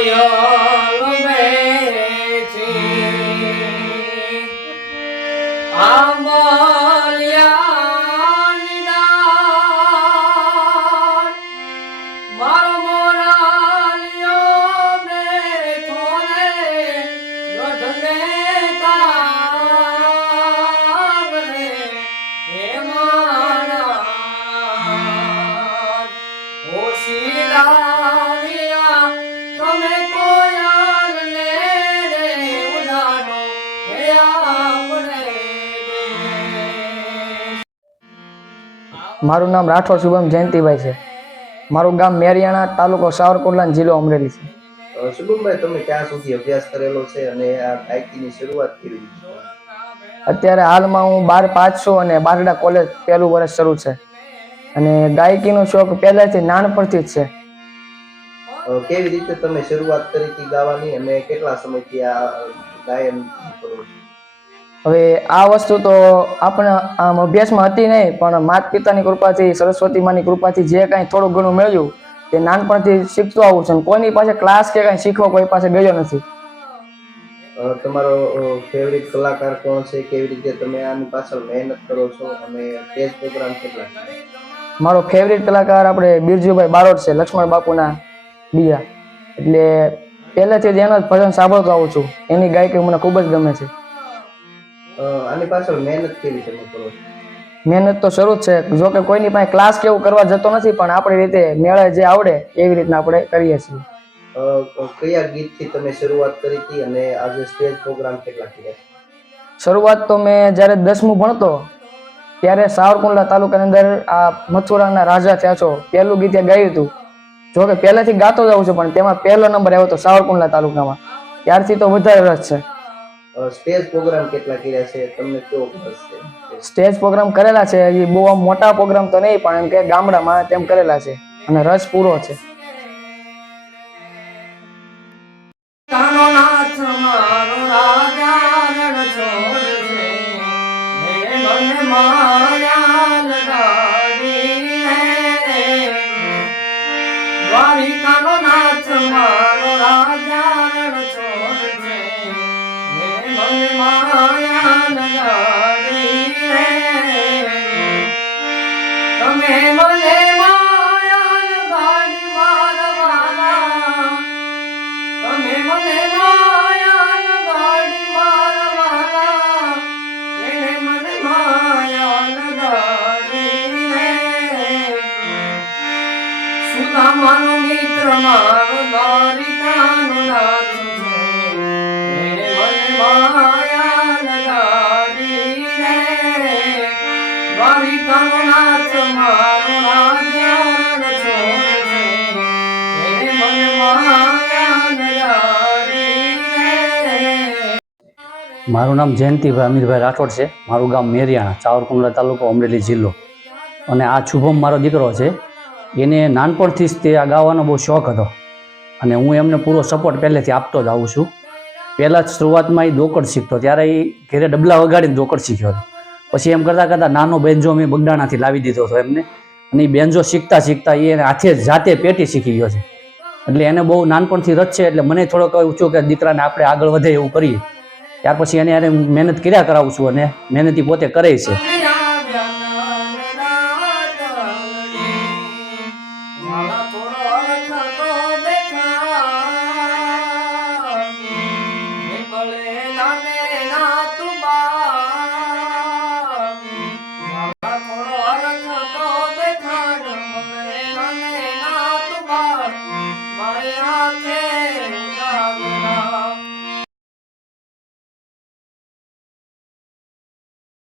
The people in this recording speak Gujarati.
કોયલ બેઠી આંબલિયાની ડાળ મારો મોરાલિયો બેઠો ને ગઢને તાગને હે માણા હોશિયારિયા તમે કોયલ ને રે ઉડાડો હે આપણે મારું નામ રાઠોડ શુભમ જયંતિભાઈ છે. મારું ગામ મેરિયાણા, તાલુકો સાવરકુંડલા, જિલ્લો અમરેલી છે. શુભમભાઈ, તમે ક્યાં સુધી અભ્યાસ કરેલો છે અને આ ગાયકીની શરૂઆત કેવી રીતે? અત્યારે હાલમાં હું 12 પાસ છું અને બારડા કોલેજ પહેલું વર્ષ શરૂ છે. અને ગાયકીનો શોખ પહેલાથી નાનપણથી જ છે. કેવી રીતે તમે શરૂઆત કરી હતી ગાવાની અને કેટલા સમયથી આ ગાયન કરો છો? હવે આ વસ્તુ તો આપણે આમ અભ્યાસમાં હતી નહીં, પણ માતા પિતાની કૃપાથી, સરસ્વતી માની કૃપાથી જે કાંઈ થોડું ઘણું મળ્યું તે નાનપણથી શીખતો આવું છું. કોઈની પાસે ક્લાસ કે કાંઈ શીખવા કોઈ પાસે ગયો નથી. તમારો ફેવરિટ કલાકાર કોણ છે? કેવી રીતે તમે આની પાછળ મહેનત કરો છો અને સ્ટેજ પ્રોગ્રામ કેટલા? મારો ફેવરિટ કલાકાર આપણે બિરજુભાઈ બારોટ છે, લક્ષ્મણ બાપુના બીજા. એટલે પહેલેથી જ એનો જ ભજન સાંભળતો આવું છું. એની ગાયકી મને ખૂબ જ ગમે છે. આની પાછળ મહેનત કેવી તમે કરો છો? મહેનત તો શરૂ જ છે. જો કે કોઈની પાસે ક્લાસ કે એવું કરવા જતો નથી, પણ આપણી રીતે મેળે જે આવડે એવી રીતના આપણે કરીએ છીએ. કયા ગીતથી તમે શરૂઆત કરી હતી અને આજે સ્ટેજ પ્રોગ્રામ કેટલા કર્યા? શરૂઆત તો મેં જ્યારે 10મું ભણતો ત્યારે સાવરકુંડલા તાલુકાની અંદર આ મથુરાના રાજા થયા છો પહેલું ગીત ગાયું હતું. જો કે પહેલેથી ગાતો જ આવું છું, પણ તેમાં પહેલો નંબર આવ્યો હતો સાવરકુંડલા તાલુકામાં. ત્યારથી તો વધારે રસ છે. સ્ટેજ પ્રોગ્રામ કેટલા કર્યા છે? તમને કેવો રસ છે? સ્ટેજ પ્રોગ્રામ કરેલા છે. એ બહુ આમ મોટા પ્રોગ્રામ તો નહીં, પણ એમ કે ગામડામાં તેમ કરેલા છે અને રસ પૂરો છે. કાનો નાથ મારો રાજા રણછોડ છે, હે મને માયા લગાડી હે. દ્વારિકાનો નાથ મારો રાજા રણછોડ છે, હે મને માયા લગાડી હે. તમે મને માયા લગાડી મારવાના, તમે મને માયા લગાડી મારવાના, એને મને માયા લગાડી હે. સુદામાનો મિત્ર મારો દ્વારિકાનો નાથ છે, એને મને માયા લગાડી હે. દ્વારિકાનો નાથ મારો રાજા રણછોડ છે, એને મને માયા લગાડી હે. મારું નામ જયંતિભાઈ અમિતભાઈ રાઠોડ છે. મારું ગામ મેરિયાણા, સાવરકુંડલા તાલુકો, અમરેલી જિલ્લો. અને આ શુભમ મારો દીકરો છે. એને નાનપણથી જ તે આ ગાવાનો બહુ શોખ હતો અને હું એમને પૂરો સપોર્ટ પહેલેથી આપતો જ આવું છું. પહેલાં જ શરૂઆતમાં એ દોકડ શીખતો, ત્યારે એ ઘરે ડબલા વગાડીને દોકડ શીખ્યો હતો. પછી એમ કરતાં કરતાં નાનો બેન્જો મેં બગડાણાથી લાવી દીધો હતો એમને, અને એ બેન્જો શીખતા શીખતા એ હાથે જાતે પેટી શીખી ગયો છે. એટલે એને બહુ નાનપણથી રસ છે. એટલે મને થોડોક એવું થયું કે દીકરાને આપણે આગળ વધે એવું કરીએ. ત્યાર પછી એને મહેનત કર્યા કરાવું છું અને મહેનતી પોતે કરે છે. મારા થોડો અર્થ તો